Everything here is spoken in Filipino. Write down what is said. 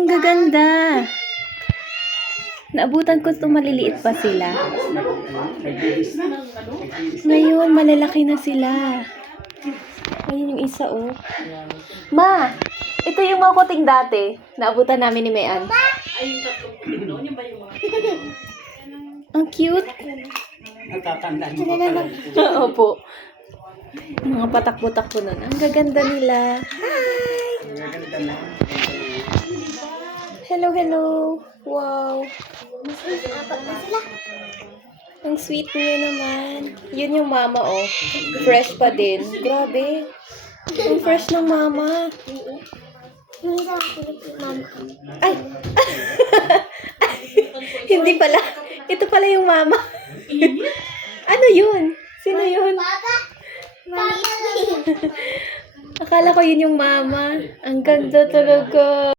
Ang gaganda. Naabutan ko itong maliliit pa sila. Ngayon, malalaki na sila. Ayun yung isa, oh. Ma, ito yung mga kuting dati. Naabutan namin ni Mayan. Ang cute. Opo. Yung mga patakbo-takbo nun. Ang gaganda nila. Hi! Hello, hello. Wow. Ang sweet niya naman. Yun yung mama, oh. Fresh pa din. Grabe. Ang fresh ng mama. Ay! Hindi pala. Ito pala yung mama. Ano yun? Sino yun? Akala ko yun yung mama. Ang ganda talaga.